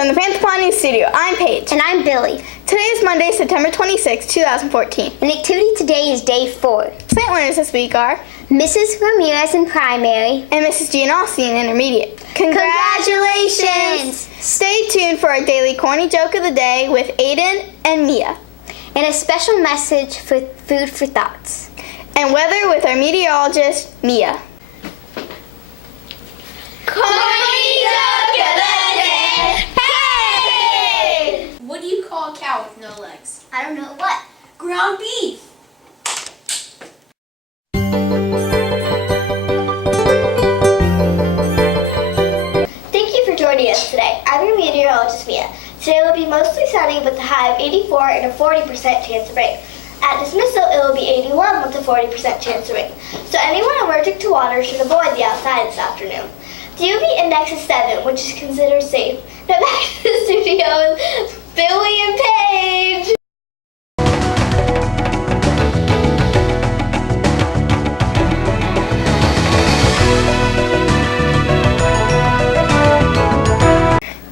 From the Panther News Studio, I'm Paige. And I'm Billy. Today is Monday, September 26, 2014. And activity today is day 4. Plant learners this week are Mrs. Ramirez in primary and Mrs. Giannossi in intermediate. Congratulations! Stay tuned for our daily corny joke of the day with Aiden and Mia. And a special message for Food for Thoughts. And weather with our meteorologist, Mia. Corny joke of the day! Hey! What do you call a cow with no legs? I don't know what. Ground beef! Thank you for joining us today. I'm your meteorologist, Mia. Today will be mostly sunny with a high of 84 and a 40% chance of rain. At dismissal, it will be 81 with a 40% chance of rain. So anyone allergic to water should avoid the outside this afternoon. The UV index is 7, which is considered safe. Now back to the studio with Billy and Paige.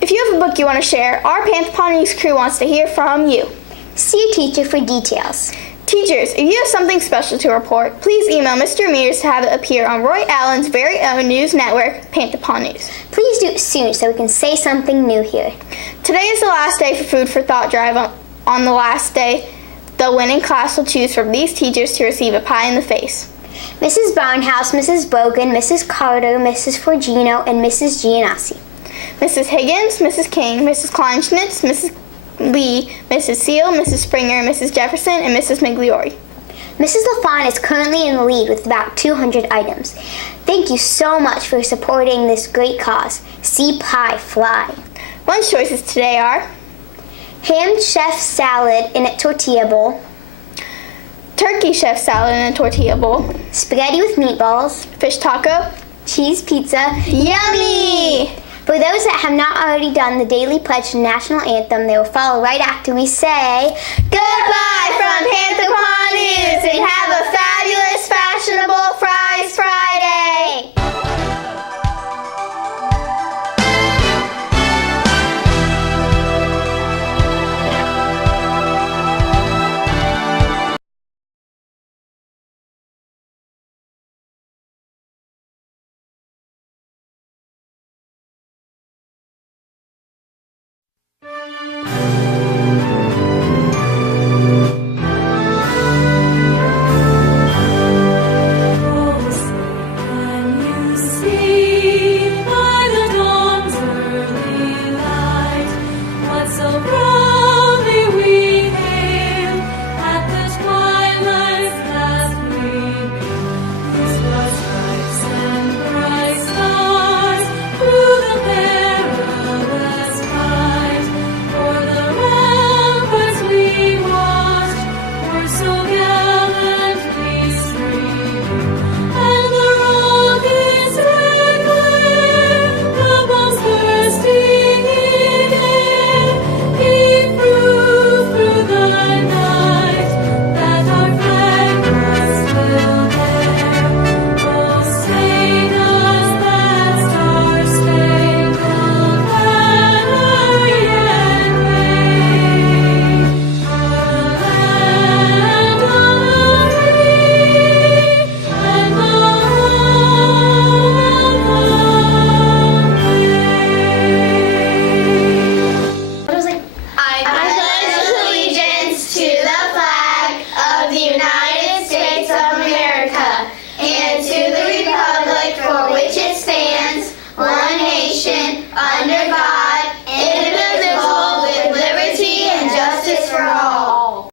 If you have a book you want to share, our Panther News crew wants to hear from you. See your teacher for details. Teachers, if you have something special to report, please email Mr. Ramirez to have it appear on Roy Allen's very own news network, Panther News. Please do it soon so we can say something new here. Today is the last day for Food for Thought Drive. On the last day, the winning class will choose from these teachers to receive a pie in the face. Mrs. Barnhouse, Mrs. Bogan, Mrs. Carter, Mrs. Forgino, and Mrs. Giannossi. Mrs. Higgins, Mrs. King, Mrs. Kleinschnitz, Mrs. Lee, Mrs. Seal, Mrs. Springer, Mrs. Jefferson, and Mrs. Migliori. Mrs. LaFawn is currently in the lead with about 200 items. Thank you so much for supporting this great cause. See pie fly. Lunch choices today are Ham chef salad in a tortilla bowl, turkey chef salad in a tortilla bowl, spaghetti with meatballs, fish taco, cheese pizza. yummy! For those that have not already done the daily pledge and national anthem, they will follow right after we say, Go